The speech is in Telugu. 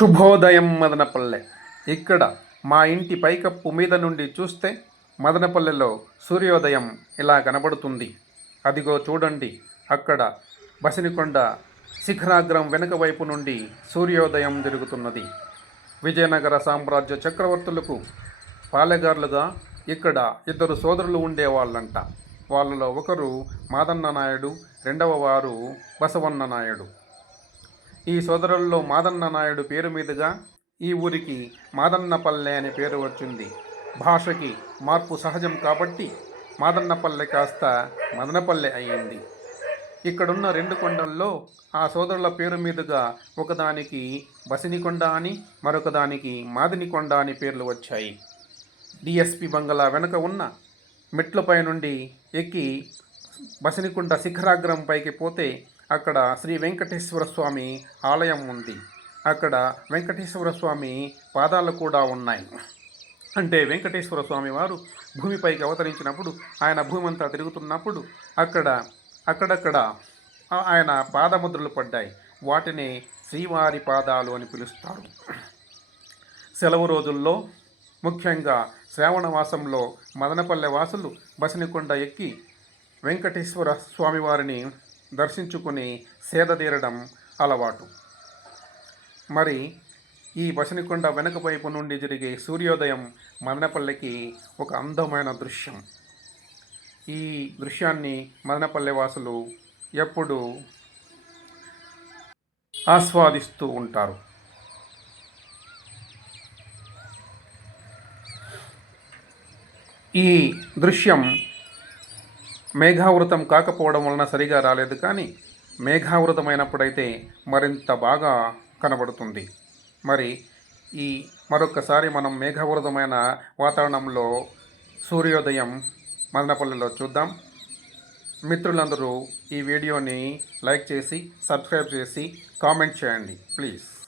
శుభోదయం మదనపల్లె. ఇక్కడ మా ఇంటి పైకప్పు మీద నుండి చూస్తే మదనపల్లెలో సూర్యోదయం ఇలా కనబడుతుంది. అదిగో చూడండి అక్కడ బసినికొండ శిఖరాగ్రం వెనుక వైపు నుండి సూర్యోదయం జరుగుతున్నది. విజయనగర సామ్రాజ్య చక్రవర్తులకు పాలెగారులుగా ఇక్కడ ఇద్దరు సోదరులు ఉండేవాళ్ళంట. వాళ్ళలో ఒకరు మాదన్న నాయుడు రెండవ వారు బసవన్న నాయుడు ఈ సోదరుల్లో మాదన్న నాయుడు పేరు మీదుగా ఈ ఊరికి మాదన్నపల్లె అనే పేరు వచ్చింది. భాషకి మార్పు సహజం కాబట్టి మాదన్నపల్లె కాస్త మదనపల్లె అయ్యింది. ఇక్కడున్న రెండు కొండల్లో ఆ సోదరుల పేరు మీదుగా ఒకదానికి బసినికొండ అని మరొకదానికి మాదినికొండ అని పేర్లు వచ్చాయి. డిఎస్పి బంగళా వెనుక ఉన్న మెట్లపై నుండి ఎక్కి బసినికొండ శిఖరాగ్రం పైకి పోతే అక్కడ శ్రీ వెంకటేశ్వర స్వామి ఆలయం ఉంది. అక్కడ వెంకటేశ్వర స్వామి పాదాలు కూడా ఉన్నాయి. అంటే వెంకటేశ్వర స్వామి వారు భూమిపైకి అవతరించినప్పుడు ఆయన భూమి అంతా తిరుగుతున్నప్పుడు అక్కడ అక్కడక్కడ ఆయన పాదముద్రలు పడ్డాయి. వాటిని శ్రీవారి పాదాలు అని పిలుస్తారు. సెలవు రోజుల్లో ముఖ్యంగా శ్రావణవాసంలో మదనపల్లె వాసులు బసినికొండ ఎక్కి వెంకటేశ్వర స్వామివారిని దర్శించుకుని సేదతీరడం అలవాటు. మరి ఈ బసినికొండ వెనుక వైపు నుండి జరిగే సూర్యోదయం మదనపల్లెకి ఒక అందమైన దృశ్యం. ఈ దృశ్యాన్ని మదనపల్లె వాసులు ఎప్పుడు ఆస్వాదిస్తూ ఉంటారు. ఈ దృశ్యం మేఘావృతం కాకపోవడం వలన సరిగా రాలేదు కానీ మేఘావృతమైనప్పుడైతే మరింత బాగా కనబడుతుంది. మరి ఈ మరొకసారి మనం మేఘావృతమైన వాతావరణంలో సూర్యోదయం మదనపల్లిలో చూద్దాం. మిత్రులందరూ ఈ వీడియోని లైక్ చేసి సబ్స్క్రైబ్ చేసి కామెంట్ చేయండి ప్లీజ్.